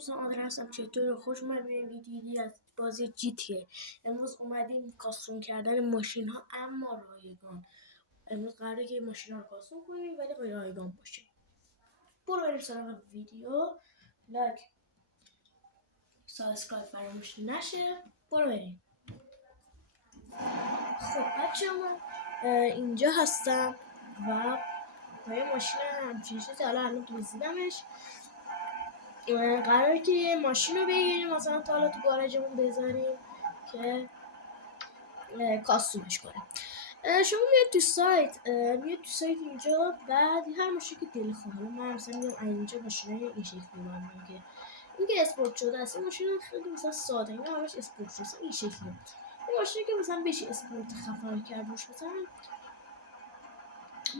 دوستان آدرس هستم. چطور خوش اومدید به ویدیویی از بازی GTA. امروز اومدیم کاستوم کردن ماشین ها اما رایگان. امروز قراره که ماشین ها رو کاستوم کنیم ولی رایگان باشه. برو بریم سراغ ویدیو. لایک سابسکرایب فراموش نشه. برو بریم. خب بچه من اینجا هستم و با ماشین همچین چیزی الان توضیحمش. قراره که یه ماشین رو بگیریم مثلا تا حالا تو گاراژمون بذاریم که کاستومش کنیم. شما میاد تو سایت اینجا بعد هر ماشین که دل خواهد. من مثلا میگم اینجا ماشینای این شکلی میگم که این که اسپورت شده است. این ماشین خیلی مثلا ساده اینا همش اسپورت شده این شکلی. این ماشینی که مثلا بشه اسپورت خفن کرد روش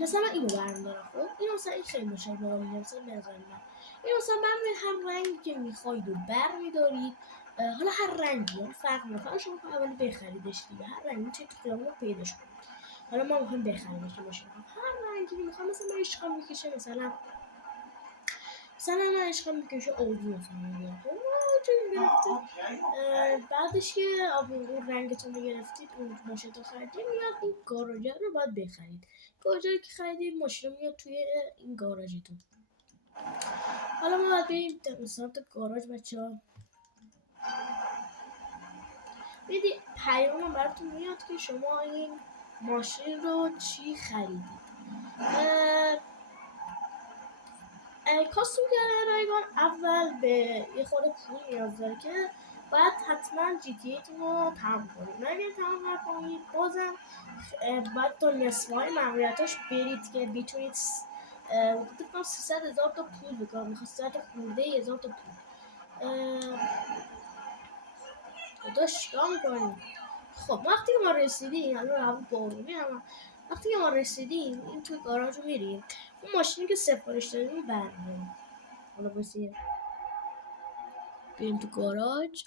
مثلا اینو برمی‌دارم. خب اینو مثلا این خیلی ماشین باحالیه. مثلا بنظر من این مثلا هر رنگی که میخواید و برمی‌دارید. حالا هر رنگی فرق نمی‌کنه. شما اولی بخریدش دیگه. هر رنگی میتونید تو خیابون پیداش کنید. حالا ما می‌خوایم بخریمش که باشه. هر رنگی می‌خوام مثلا من عشقم میکشه مثلا من عشقم میکشه آبی مثلا. خب بعدش که اون رنگتون رو گرفتید اون ماشین رو خریدید میاد این گاراژ رو باید بخرید. گاراژ که خریدید ماشین میاد توی این گاراژتون. حالا ما باید بریم در سمت گاراژ بچه‌ها. میدی پیام براتون میاد که شما این ماشین رو چی خریدید. کاستوم کردن رایگان اول به یه خورده پول نیاز داره که باید حتما GTA تون رو تمام کنید. اگه تمام نکنید بازم باید تا نصفهای ممنوعیتاش برید که بتونید حدود 300,000 تا پول بکنم. میخواد 300 خورده 1000 تا پول داشت چیکار میکنیم. خب وقتی که ما رسیدیم الان هوا بارونی هم وقتی که ما رسیدیم این توی گاراژ رو میریم اون ماشینی که سفارش دادیم برمی‌داریم. حالا بسید بریم تو گاراژ.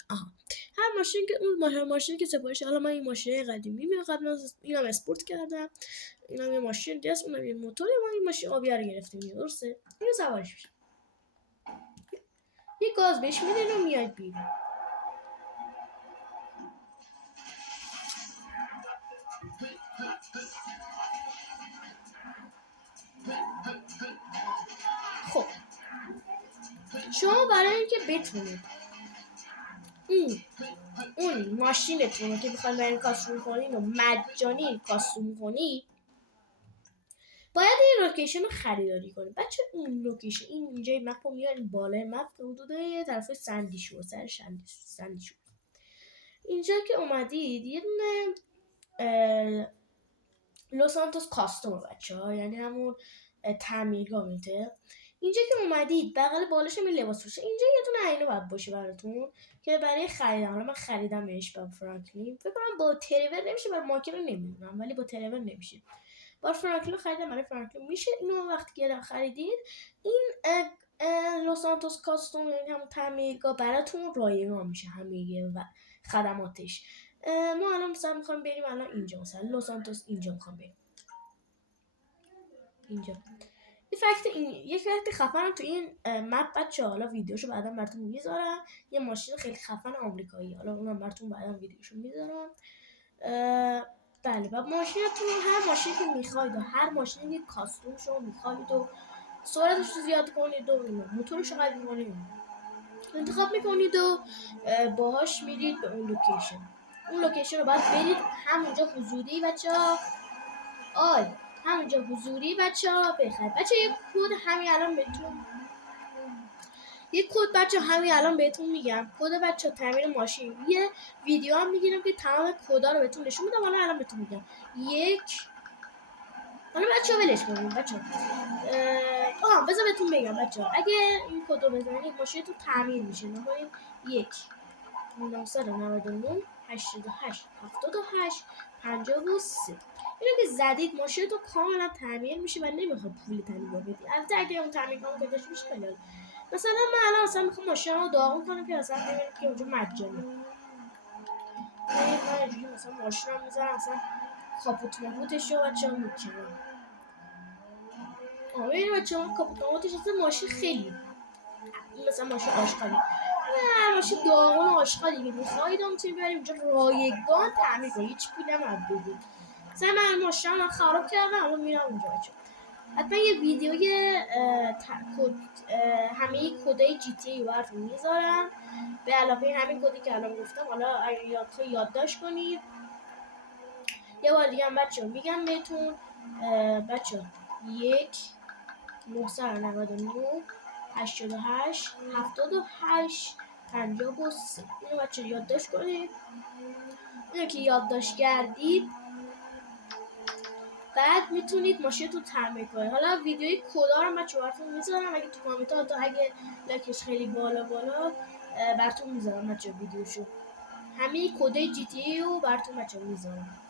هر ماشین که اون ماشین که سفارش. حالا من این ماشین قدیمی قبلا اینم اسپورت کردم. اینم یه ماشین دست اونم یه موتور. ما این ماشین آبی رو گرفتیم درسته. اینو سوارش میشه یه گاز بهش میدین و میاد بیرون. خب شما برای اینکه بتونید اون ماشینتون رو که میخواین برین کاستوم کنین و مجانی کاستوم کنید باید این لوکیشن رو خریداری کنید. بچه این لوکیشن اینجای مپ رو میارین بالای مپ حدود طرف سندی شور سر سندی شور. اینجا که اومدید یه دونه لوس سانتوس کاستوم بچه ها یعنی همون تعمیرگاه میته. اینجا که اومدید بغل بالش هم لباس فروشه. اینجا یه دونه عینه باید باشه براتون که برای خریدن. حالا من خریدم بهش با فرانکلین. فکر کنم با تریور نمیشه برای ماکر نمیدونم ولی با تریور نمیشه. با فرانکلین خریدم برای فرانکلین میشه. اینو وقتی که خریدید این لوس سانتوس کاستوم یعنی همون تعمیرگاه براتون رایگان میشه همه و خدماتش. ما الان مثلا میخوایم بریم الان اینجا مثلا لوس سانتوس اینجا میخوام بریم اینجا. یه فکت خفنم تو این مپ بچه. حالا ویدیوشو بعدا براتون میذارم. یه ماشین خیلی خفن آمریکایی. حالا اونم براتون بعدا ویدیوشو میذارم. بله بعد ماشینتون هر ماشینی که میخواید و هر ماشینی که کاستومشو میخواید و سرعتش رو زیاد کنید و موتورش رو قوی کنید انتخاب میکنید و باهاش میرید به اون لوکیشن. اون لوکیشن رو باید برید همونجا حضوری بچه‌ها. همونجا حضوری بچه‌ها بخرید. بچه یه کد همین الان بهتون میگم. کد بچه تعمیر ماشین. یه ویدیو هم میگیرم که تمام کدا رو بهتون نشون میدم. الان بهتون میگم. حالا بچه‌ها ولش کنید بچه‌ها. بذار بهتون بگم بچه‌ها اگه این کد رو بزنید ماشینتون تعمیر میشه. نکنید 1999 88 78 53. اینو که زدید ماشینتون کاملا تعمیر میشه و نمیخواد پول تعمیر بدید. البته اگه اون تعمیرگاه پیداش میشه خیلی مثلا من الان مثلا میخوام ماشینمو داغون کنم که مثلا ببینید که اونجا مجانی. من اینجوری مثلا ماشینم میذارم مثلا کاپوتش رو بچه‌ها میکنم. ببینید بچه‌ها کاپوتش اصلا ماشین خیلی این مثلا ماشین آشغالی، نه ماشین داغون آشغالی که میخواید هم میتونید بریم اینجا رایگان تعمیر کنید، هیچ پولی هم بدید. مثلا من ماشینم خراب کردم الان میرم اونجا بچه. حتما یه ویدیوی همه کدای جی تی ای براتون میذارم به علاوه همین کدی که الان گفتم. حالا اگه یادداشت کنید. یه بار دیگه هم بچه میگم بهتون بچه 1-998-78-78-53 اینو بچه یادداشت کنید. اینو که یادداشت کردید بعد میتونید ماشینتون تعمیر کنید. حالا ویدیوی کدا رو بچه براتون میذارم اگه تو کامنت ها، اگه لایکش خیلی بالا براتون میذارم بچه ویدیوشو، همه کدای جی تی ای رو براتون بچه میذارم.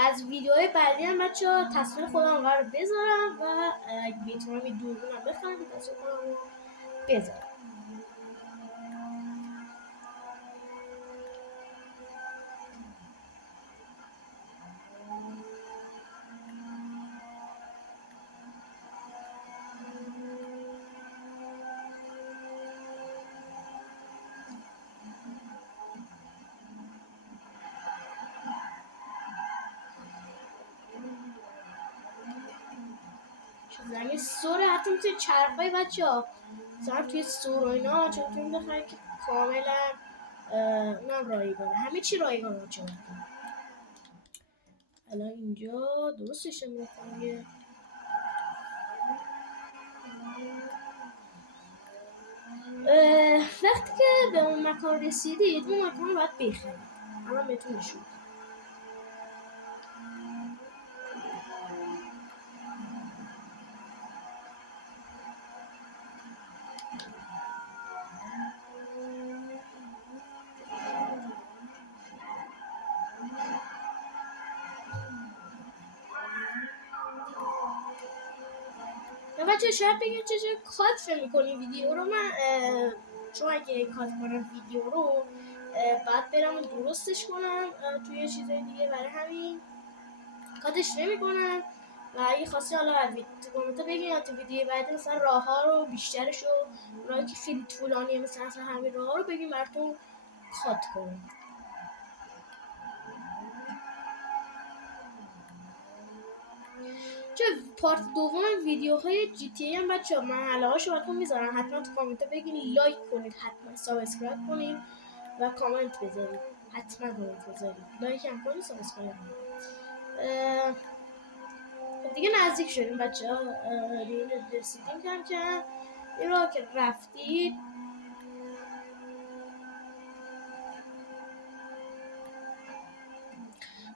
از ویدیوهای بعدی هم بچه ها تصویر خودم قرار بذارم و اگه بتونم یه دوربینم بخرم تصویر خودم رو بذارم. زمین سوره، حتی میتونید چرخهای بچه ها مثلا توی سور و اینا چون میتونید بخرید که کاملا اونم رایگانه، همه چی رایگانه بچه ها. الان اینجا درستش میکنم. وقتی که به اون مکان رسیدید اون مکان رو باید بخرید. الان بهتون نشون میدم. بچه شاید بگید چه کات میکنی ویدیو رو. من چون اگه کات کنم ویدیو رو بعد برم درستش کنم توی چیزای دیگه، برای همین کاتش نمیکنم. و اگه خواستی حالا تو کامنت بگین تو ویدیو بعد مثلا راه ها رو بیشترش رو، راهی که خیلی طولانیه مثلا همین راه ها رو بگین براتون کات کنم. چه پارت دوم ویدیوهای جی تی ای هم بچه ها مرحله هاشو براتون میذارم، حتما تو کامنت بگین، لایک کنید، حتما سابسکرایب کنید و کامنت بذارید، حتما کامنت بذارید، لایک هم کنید، سابسکرایب هم کنید. خب دیگه نزدیک شدیم بچه ها، دیگه رسیدیم کم کم. این راه که رفتید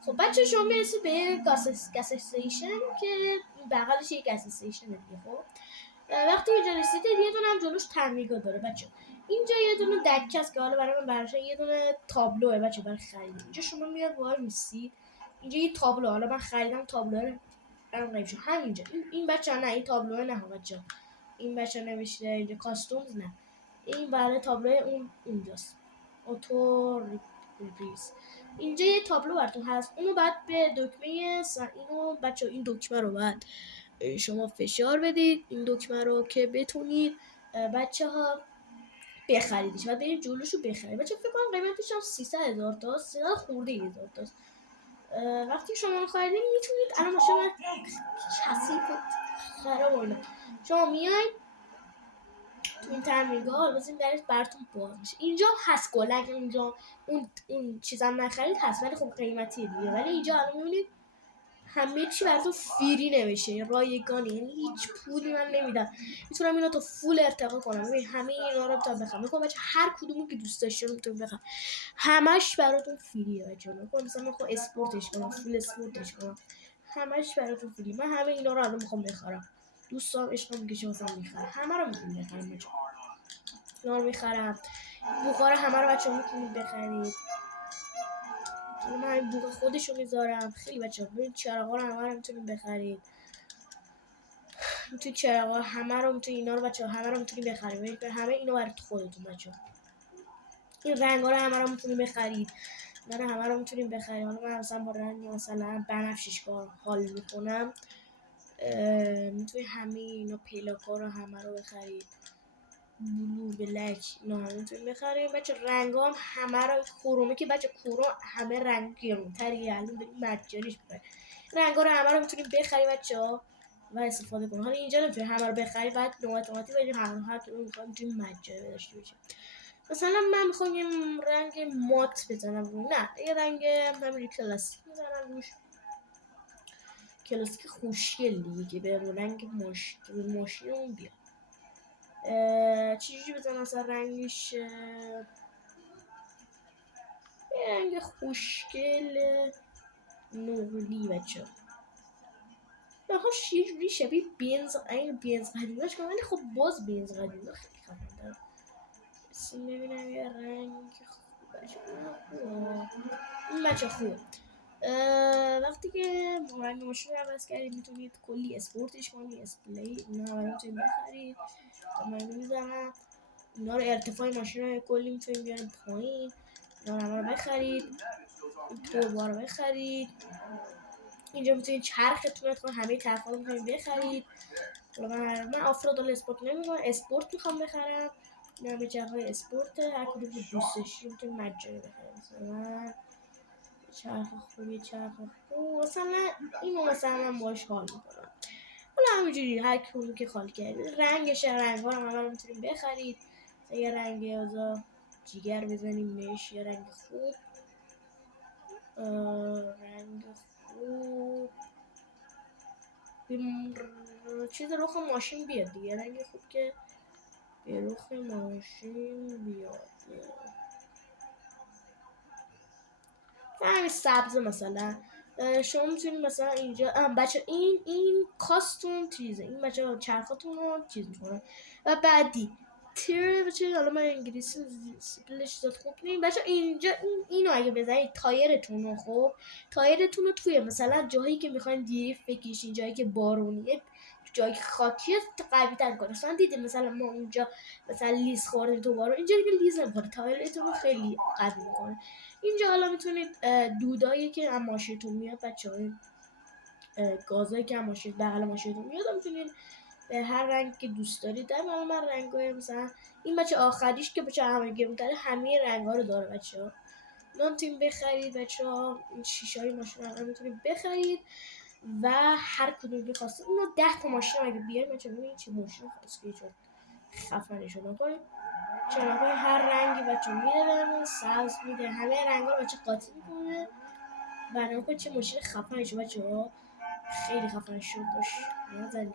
خب بچه شما میرسید به گاس استیشن که بغلش یک گاس استیشن دیگه. خب وقتی اینجا رسیدید یه دونه هم جلوش تعمیرگاه داره بچه. اینجا یه دونه دکه است که حالا برای من براش یه دونه تابلوه بچه برای خرید. اینجا شما میاد وارد میشید، اینجا یه تابلو، حالا من خریدم تابلو رو قریب شد همینجا. این بچه نه، این تابلوه نه بچه، این بچه نوشته اینجا کاستومز، نه این برای تابلو اون اینجاست، اوتو ریپریز. اینجا یه تابلو براتون هست، اونو بعد به دکمه اینو بچه این دکمه رو بعد شما فشار بدید، این دکمه رو که بتونید بچه ها بخریدش و برید جلوشو بخرید. بچه فکر کنم قیمتش هم 300,000 تاست، 300 خورده 1000 تاست. وقتی شما خریدین میتونید الان ماشین کثیف خراب اومده، شما میاید تو این تعمیرگاه بزنید درش براتون باز میشه. اینجا هست گلک، اینجا اون چیزام نخرید هست ولی خب قیمتی دیگه. ولی اینجا الان میبینید همه چی براتون فری نمیشه، رایگانه، یعنی هیچ پولی من نمیدم، میتونم اینا تو فول ارتقا کنم. ببین همه اینا رو میتونم بخرم، میگم بچه هر کدومو که دوست داشتید میتونید بخرم، همش براتون فریه بچه. مثلا من خود اسپورتش کنم، فول اسپورتش کنم، همش براتون فری. من همه اینا رو الان میخوام بخرم، دوستام عشقم میگه چه مثلا میخرم، همه رو میتونید بخرید بچه. اینا رو میخرم، بوقا رو همه رو بچه میتونید بخرید. من این بوق خودشو میذارم خیلی بچه ها. ببین چراغا رو همه رو میتونید بخرید، میتونید چراغا همه رو میتونید، اینا رو بچه ها همه رو میتونید بخرید. ببین همه اینو برای خودتون بچه ها. این رنگا رو همه رو میتونید بخرید، اینا رو همه رو میتونید بخرید. حالا من مثلا با رنگ مثلا بنفشش کار حال میکنم، میتونید همه اینا پلاکا رو همه رو بخرید. بلو بلک اینا هم میتونیم بخریم. بچه رنگ هم همه رو کرومه که بچه کروم همه رنگ گرونتریه، الان داریم مجانیش میکنیم. رنگ ها رو همه رو میتونیم بخریم بچه ها و استفاده کنیم. حالا اینجا نمیتونیم همه رو بخریم، بعد نوعاتی بریم هر کدوم میخوایم میتونیم مجانی داشته باشیم. مثلا من میخوام یه رنگ مات بزنم روش، نه یه رنگ همین کلاسیک بزنم روش، کلاسیک خوشگل دیگه که به رنگ ماشینمون بیاد. چجوری بزنم مثلا رنگش یه رنگ خوشگل نقلی بچه ها، نخواست یه جوری شبیه بینز، این بینز قدیمش کنم ولی خب باز بینز قدیمه خیلی خفن دارم. بسیم ببینم یه رنگ خوب بچه این بچه خوب. وقتی که رنگ ماشین رو عوض کردید میتونید کلی اسپورتش کنید، اسپلی اینا رو میتونید بخرید. من میزنم اینا رو ارتفاع ماشین رو کلی میتونید بیارید پایین، اینا رو بخرید. این توربا رو بخرید. اینجا میتونید چرختون رو همه طرفا رو میتونید بخرید. من آفرود اسپورت نمیخوام، اسپورت میخوام بخرم. این همه چرخهای اسپورت هر کدوم که دوست داشتید میتونید مجانی بخرید. مثلا چرخ خوبی، چرخ خوب مثلا اینو مثلا من باش حال میکنم. حالا همینجوری هر کدوم که خالی کردید رنگش، رنگ ها رو همه میتونید بخرید. یه رنگ ازا جیگر بزنیم بهش، یه رنگ خوب، رنگ خوب چیز رخ ماشین بیاد دیگه، رنگ خوب که به رخ ماشین بیاد. همین سبز مثلا شما میتونید مثلا اینجا بچه این کاستوم چیزه، این بچه چرخاتون رو چیز میکنه. و بعدی تیر بچه، حالا من انگلیسی سپلش داد خوب نیم بچه، اینجا اینو اگه بزنید تایرتون رو، خب تایرتون رو توی مثلا جایی که میخواین دیریف بکشین، جایی که بارونیه، جایی که خاکیه قوی تر کنه. مثلا دیدیم مثلا ما اونجا مثلا لیز خوردیم تو بارون، اینجا دیگه لیز نمیخوره، تایرتون رو خیلی قوی میکنه. اینجا حالا میتونید دودایی که هم ماشینتون میاد بچه های گازایی که هم ماشین بغل ماشینتون میاد میتونید به هر رنگ که دوست دارید در من رنگای مثلا این بچه آخریش که بچه همه گرونتره همه رنگ ها رو داره بچه ها. اینا میتونید بخرید بچه ها، این شیشه های ماشین هم میتونید بخرید و هر کدوم که خواستید اونو 10 تا ماشین اگه بیارید بچه ببینید چه ماشین خواستید چون خفنشون نکنید. چراغای هر رنگی بچه میده بهمون، سبز میده، همه رنگا رو بچه قاطی میکنه و نگاه چه ماشین خفنی شد بچه ها، خیلی خفن شد داشت نزنید،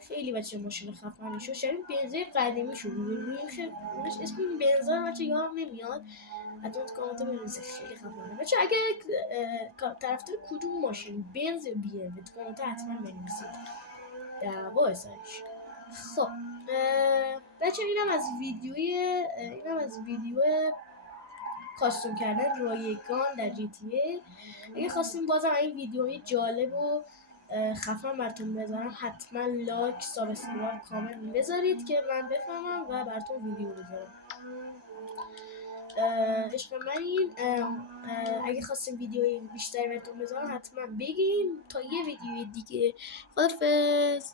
خیلی بچه ماشین خفنی شد، شبیه بنزه قدیمی شد. خیلی اسم این بنزه بچه یادم نمیاد، حتما تو کامنت بنویسید خیلی خفنه بچه. اگه طرفدار کدوم ماشین بنز یا بی ام تو کامنت حتما بنویسید دعوا سرش. خب بچه اینم از ویدیو کاستوم کردن رایگان در جی تی ای. اگه خواستیم بازم این ویدیوی جالب و خفن براتون بذارم حتما لایک، سابسکرایب، کامنت بذارید که من بفهمم و براتون ویدیو بذارم. عشق منین، اگه خواستیم ویدیوی بیشتری براتون بذارم حتما بگین تا یه ویدیوی دیگه. خداحافظ.